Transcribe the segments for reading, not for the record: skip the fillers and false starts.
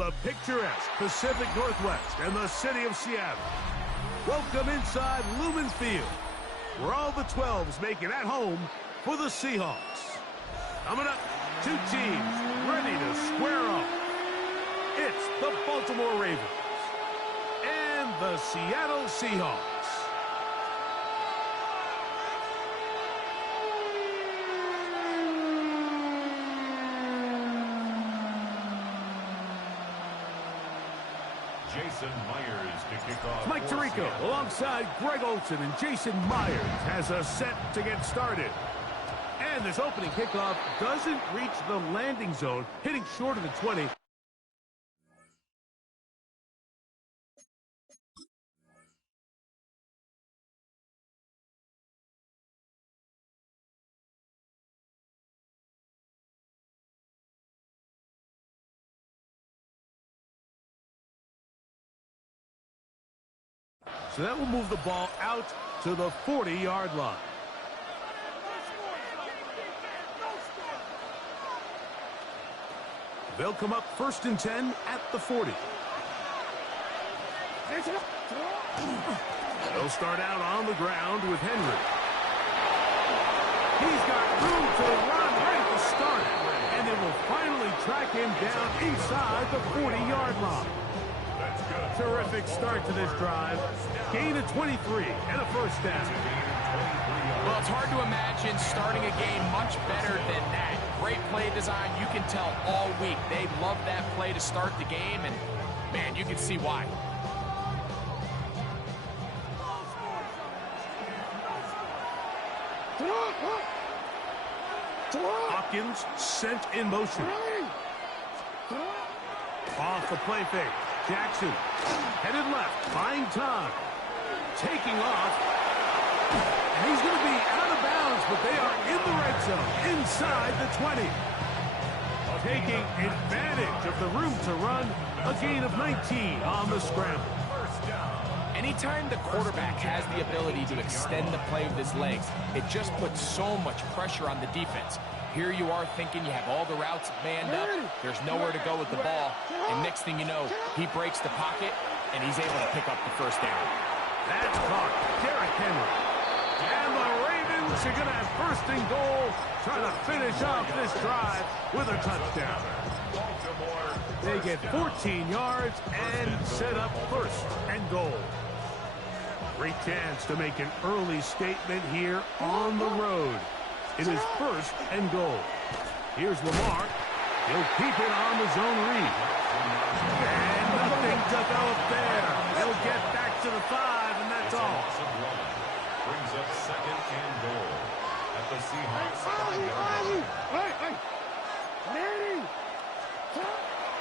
the picturesque Pacific Northwest and the city of Seattle. Welcome inside Lumen Field, where all the 12s make it at home for the Seahawks. Coming up, two teams ready to square off. It's the Baltimore Ravens and the Seattle Seahawks. Jason Myers to kick off. Mike Tirico alongside Greg Olsen, and Jason Myers has a set to get started. And this opening kickoff doesn't reach the landing zone, hitting short of the 20. So that will move the ball out to the 40-yard line. They'll come up 1st and 10 at the 40. They'll start out on the ground with Henry. He's got room to run right at the start, and they will finally track him down inside the 40-yard line. Terrific start to this drive. Gain of 23 and a first down. Well, it's hard to imagine starting a game much better than that. Great play design. You can tell all week they love that play to start the game, and, man, you can see why. Hopkins sent in motion. Off the play fake. Jackson headed left, buying time. Taking off. And he's going to be out of bounds, but they are in the red zone, inside the 20. Taking advantage of the room to run, a gain of 19 on the scramble. Anytime the quarterback has the ability to extend the play with his legs, it just puts so much pressure on the defense. Here you are thinking you have all the routes manned up, there's nowhere to go with the ball, and next thing you know, he breaks the pocket, and he's able to pick up the first down. That's caught. Derrick Henry. And the Ravens are going to have 1st and goal, trying to finish off this drive with a touchdown. They get 14 yards and set up 1st and goal. Great chance to make an early statement here on the road. It is 1st and goal. Here's Lamar. He'll keep it on the zone read. And nothing developed there. He'll get back to the 5, and that's all. Brings up 2nd and goal at the Seahawks 5-yard line.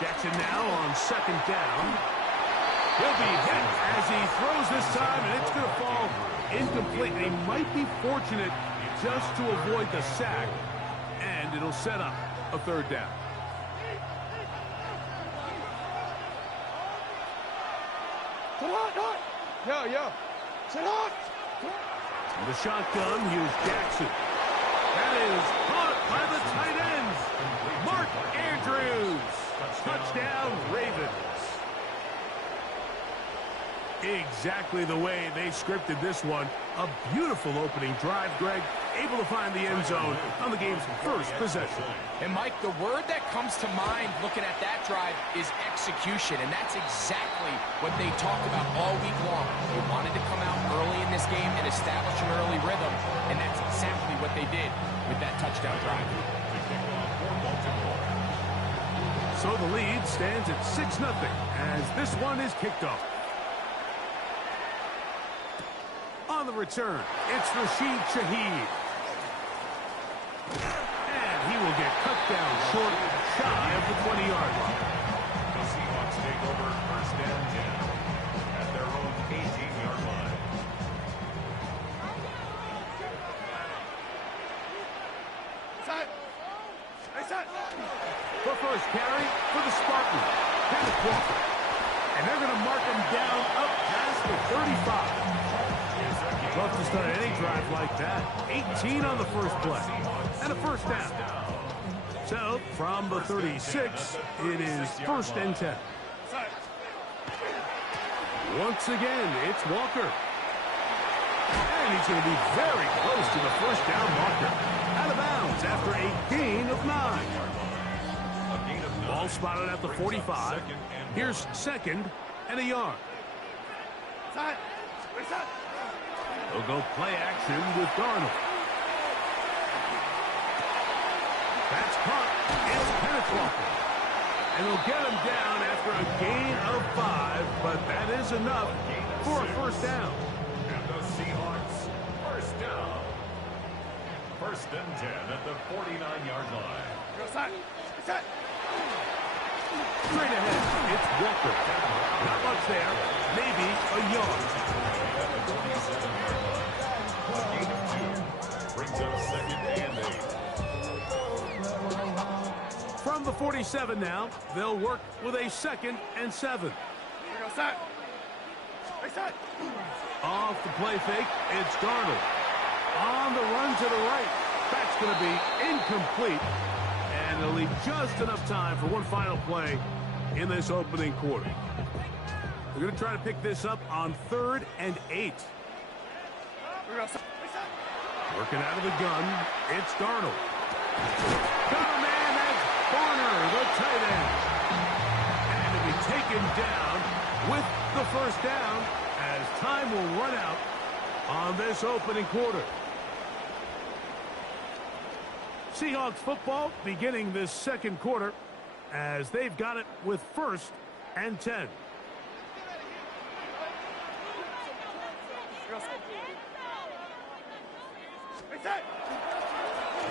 Jackson now on 2nd down. He'll be hit as he throws this time, and it's going to fall incomplete. They might be fortunate just to avoid the sack, and it'll set up a 3rd down. The shotgun, here's Jackson. That is caught by the tight end, Mark Andrews. Touchdown, Ravens. Exactly the way they scripted this one. A beautiful opening drive, Greg. Able to find the end zone on the game's 1st possession. And, Mike, the word that comes to mind looking at that drive is execution, and that's exactly what they talked about all week long. They wanted to come out early in this game and establish an early rhythm, and that's exactly what they did with that touchdown drive. So the lead stands at 6-0 as this one is kicked off. On the return, it's Rashid Shaheed. And he will get cut down short, shy of the 20-yard line. The Seahawks take over 1st and 10 at their own 18-yard line. The first carry for the Spartans, Kenneth Walker. And they're going to mark him down up past the 35. Love to start any drive like that. 18 on the first play. And a 1st down. So, from the 36, it is 1st and 10. Once again, it's Walker. And he's going to be very close to the 1st down marker. Out of bounds after a gain of 9. Ball spotted at the 45. Here's 2nd and a yard. They'll go play action with Darnold. That's caught. It's Kenneth Walker. And they'll get him down after a gain of 5, but that is enough for a 1st down. And the Seahawks, 1st down. 1st and 10 at the 49-yard line. Straight ahead, it's Walker. Not much there, maybe a yard. At the 27-yard line, a gain of 2 brings up 2nd and 8. From the 47 now, they'll work with a 2nd and 7. Off the play fake, it's Darnold. On the run to the right. That's going to be incomplete. And they'll leave just enough time for one final play in this opening quarter. They're going to try to pick this up on 3rd and 8. Working out of the gun, it's Darnold. Got a man, that's Garner, the tight end. And he'll be taken down with the 1st down as time will run out on this opening quarter. Seahawks football beginning this 2nd quarter as they've got it with 1st and 10.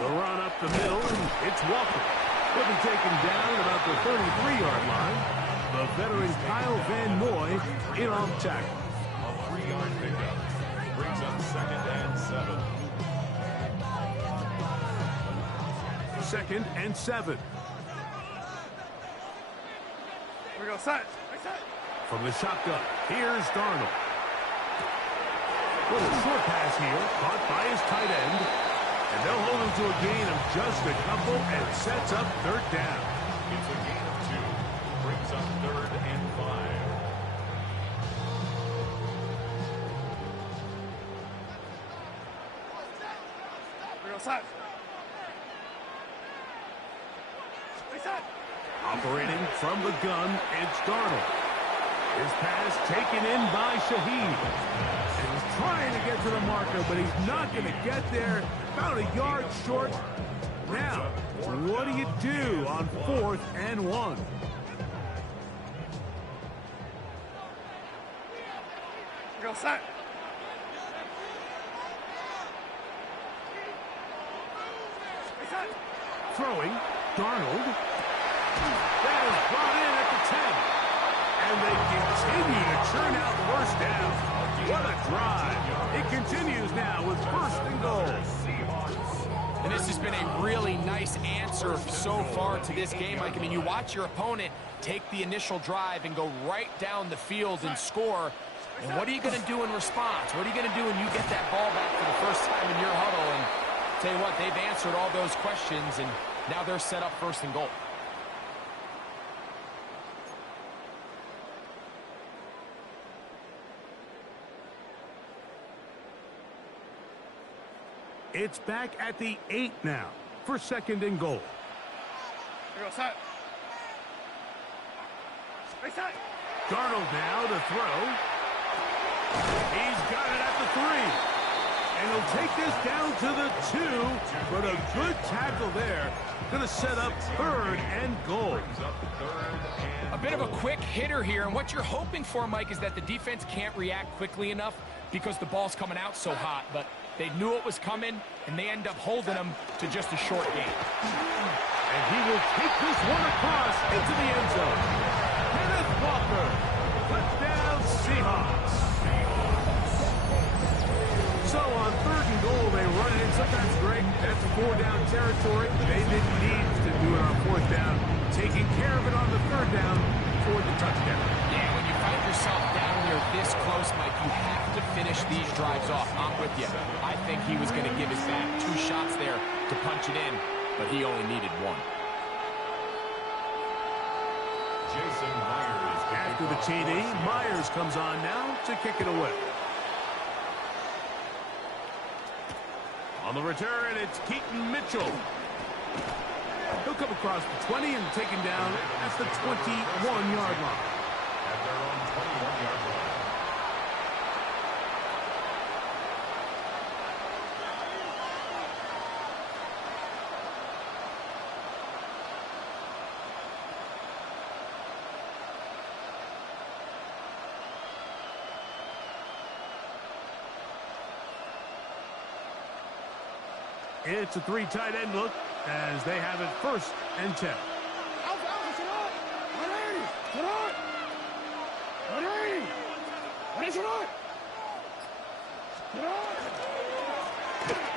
The run up the middle, it's Walker. He'll be taken down about the 33-yard line. The veteran Kyle Van Noy in on tackle. A 3-yard pickup brings up 2nd and 7. 2nd and 7. From the shotgun, here's Darnold. Little short pass here, caught by his tight end. And they'll hold him to a gain of just a couple and sets up 3rd down. It's a gain of 2. Brings up 3rd and 5. Operating from the gun, it's Darnold. His pass taken in by Shaheed. And he's trying to get to the marker, but he's not going to get there. About a yard short. Now, what do you do on 4th and 1? Throwing, Darnold. That is brought in at the 10. And they continue to churn out 1st down. What a drive. It continues now with 1st and goal. And this has been a really nice answer so far to this game. Like, I mean, you watch your opponent take the initial drive and go right down the field and score. And what are you going to do in response? What are you going to do when you get that ball back for the first time in your huddle? And tell you what, they've answered all those questions, and now they're set up 1st and goal. It's back at the 8 now for 2nd and goal. Darnold now to throw. He's got it at the 3. And he'll take this down to the 2. But a good tackle there. Going to set up 3rd and goal. A bit of a quick hitter here. And what you're hoping for, Mike, is that the defense can't react quickly enough because the ball's coming out so hot. But they knew it was coming, and they end up holding them to just a short gain. And he will take this one across into the end zone. Kenneth Walker, touchdown Seahawks. So on 3rd and goal, they run it in. Sometimes, Greg, that's 4-down territory. They didn't need to do it on 4th down. Taking care of it on the 3rd down for the touchdown. Yeah, when you find yourself down here this close, Mike, you have to finish these drives off. I'm with you. I think he was going to give his back 2 shots there to punch it in, but he only needed 1. After the TD, Myers comes on now to kick it away. On the return, it's Keaton Mitchell. He'll come across the 20 and taken down at the 21-yard line. At their own 21-yard line. It's a three tight end look as they have it 1st and 10.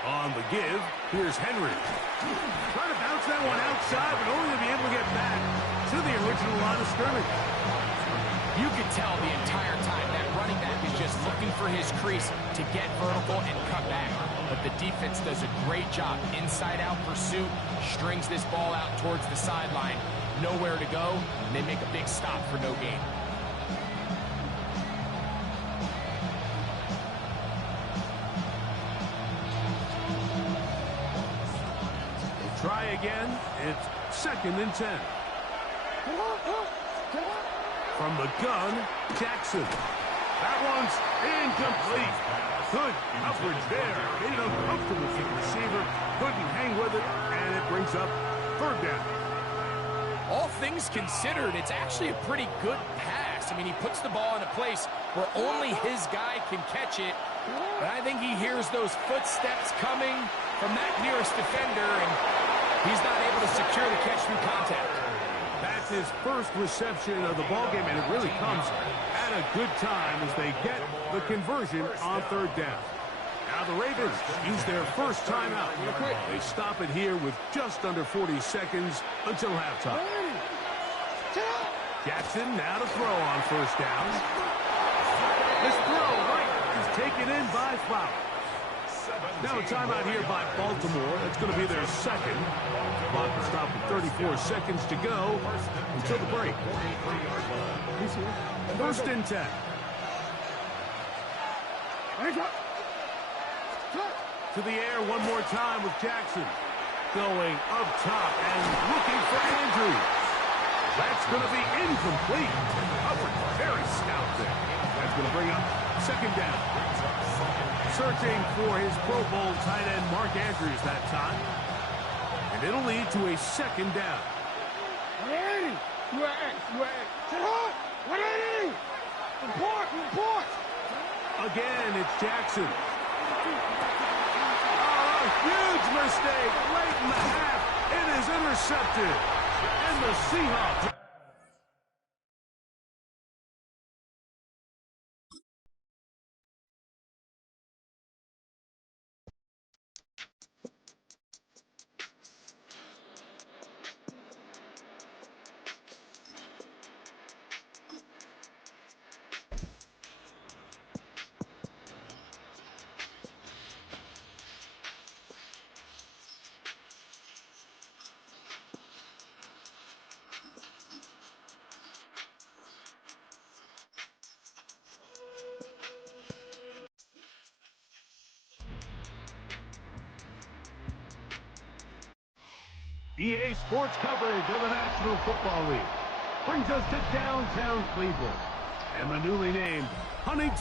On the give, here's Henry. Trying to bounce that one outside, but only to be able to get back to the original line of scrimmage. You could tell the entire time that running back is just looking for his crease to get vertical and cut back. But the defense does a great job. Inside-out pursuit, strings this ball out towards the sideline. Nowhere to go, and they make a big stop for no gain. They try again. It's 2nd and 10. From the gun, Jackson. That one's incomplete. Good coverage there. Made it uncomfortable for the receiver. Couldn't hang with it, and it brings up 3rd down. All things considered, it's actually a pretty good pass. I mean, he puts the ball in a place where only his guy can catch it. But I think he hears those footsteps coming from that nearest defender, and he's not able to secure the catch through contact. That's his 1st reception of the ballgame, and it really comes at a good time as they get the conversion on 3rd down. Now the Ravens use their 1st timeout. They stop it here with just under 40 seconds until halftime. Jackson now to throw on 1st down. This throw right is taken in by Flowers. Now a timeout here by Baltimore. That's going to be their 2nd. Clock will stop with 34 seconds to go until the break. 1st and 10. To the air one more time with Jackson. Going up top and looking for Andrews. That's going to be incomplete. Covered very stout there. That's going to bring up 2nd down. Searching for his Pro Bowl tight end Mark Andrews that time. And it'll lead to a 2nd down. Again, it's Jackson. Oh, a huge mistake late in the half. It is intercepted. And the Seahawks. EA Sports coverage of the National Football League brings us to downtown Cleveland and the newly named Huntington.